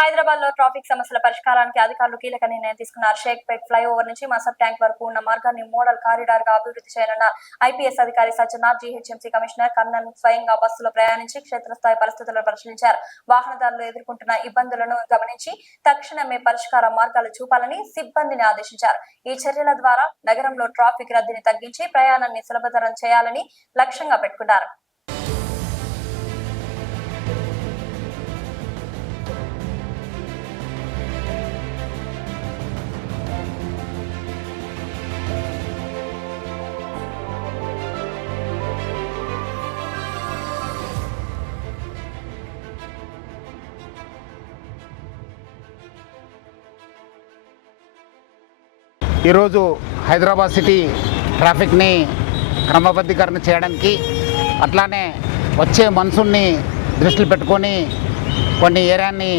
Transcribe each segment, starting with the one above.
హైదరాబాద్ లో ట్రాఫిక్ సమస్యల పరిష్కారానికి అధికారులు కీలక నిర్ణయం తీసుకున్నారు. షేక్పేట్ ఫ్లైఓవర్ నుంచి మసబ్ ట్యాంక్ వరకు ఉన్న మార్గాన్ని మోడల్ కారిడార్ గా అభివృద్ధి చేయనున్న ఐపీఎస్ అధికారి సజ్జనాథ్ జీహెచ్ఎంసీ కమిషనర్ కన్నన్ స్వయంగా బస్సులో ప్రయాణించి క్షేత్రస్థాయి పరిస్థితులను పరిశీలించారు. వాహనదారులు ఎదుర్కొంటున్న ఇబ్బందులను గమనించి తక్షణమే పరిష్కార మార్గాలు చూపాలని సిబ్బందిని ఆదేశించారు. ఈ చర్యల ద్వారా నగరంలో ట్రాఫిక్ రద్దీని తగ్గించి ప్రయాణాన్ని సులభతరం చేయాలని లక్ష్యంగా పెట్టుకున్నారు. ఈరోజు హైదరాబాద్ సిటీ ట్రాఫిక్ని క్రమబద్ధీకరణ చేయడానికి అట్లానే వచ్చే మన్సూన్ని దృష్టిలో పెట్టుకొని కొన్ని ఏరియాని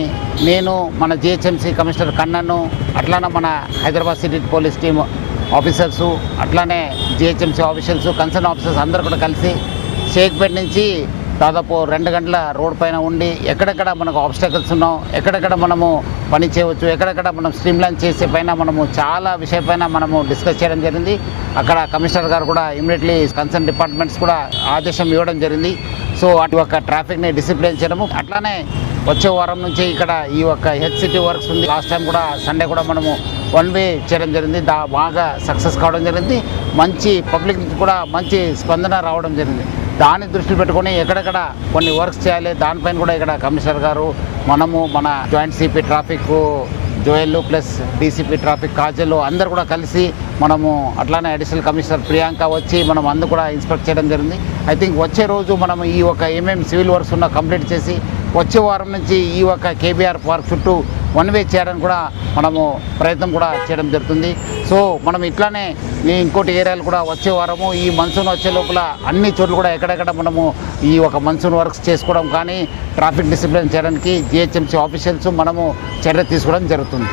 నేను మన జిహెచ్ఎంసీ కమిషనర్ కన్నను అట్లానే మన Hyderabad city police team officers అట్లానే జిహెచ్ఎంసీ ఆఫీసర్స్ కన్సర్న్ ఆఫీసర్స్ అందరూ కూడా కలిసి షేక్పేట్ నుంచి దాదాపు 2 గంటల రోడ్ పైన ఉండి ఎక్కడెక్కడ మనకు ఆబ్స్టాకల్స్ ఉన్నాం, ఎక్కడెక్కడ మనము పని చేయవచ్చు, ఎక్కడెక్కడ మనం స్ట్రీమ్లైన్ చేసే పైన మనము చాలా విషయపైన మనము డిస్కస్ చేయడం జరిగింది. అక్కడ కమిషనర్ గారు కూడా ఇమీడియట్లీ కన్సర్న్ డిపార్ట్మెంట్స్ కూడా ఆదేశం ఇవ్వడం జరిగింది. సో అటు ఒక ట్రాఫిక్ని డిసిప్లిన్ చేయడము అట్లానే వచ్చే వారం నుంచి ఇక్కడ ఈ ఒక హెచ్ సిటీ వర్క్స్ ఉంది. లాస్ట్ టైం కూడా సండే కూడా మనము 1 వే చేయడం జరిగింది. బాగా సక్సెస్ కావడం జరిగింది. మంచి పబ్లిక్ నుంచి కూడా మంచి స్పందన రావడం జరిగింది. దాన్ని దృష్టిలో పెట్టుకొని ఎక్కడెక్కడ కొన్ని వర్క్స్ చేయాలి దానిపైన కూడా ఇక్కడ కమిషనర్ గారు మనము మన joint CP traffic Joel plus DCP traffic Kajal అందరు కూడా కలిసి మనము అట్లానే అడిషనల్ కమిషనర్ ప్రియాంక వచ్చి మనం అందరూ కూడా ఇన్స్పెక్ట్ చేయడం జరిగింది. ఐ థింక్ వచ్చే రోజు మనం ఈ ఒక ఏమేమి సివిల్ వర్క్స్ ఉన్నా కంప్లీట్ చేసి వచ్చే వారం నుంచి ఈ ఒక కేబీఆర్ పార్క్ చుట్టూ 1 వే చేయడానికి కూడా మనము ప్రయత్నం కూడా చేయడం జరుగుతుంది. సో మనం ఇట్లానే ఇంకోటి ఏరియాలు కూడా వచ్చే వారము ఈ మన్సూన్ వచ్చే లోపల అన్ని చోట్ల కూడా ఎక్కడెక్కడ మనము ఈ ఒక మన్సూన్ వర్క్స్ చేసుకోవడం కానీ ట్రాఫిక్ డిసిప్లిన్ చేయడానికి జిహెచ్ఎంసీ ఆఫీషియల్స్ మనము చర్య తీసుకోవడం జరుగుతుంది.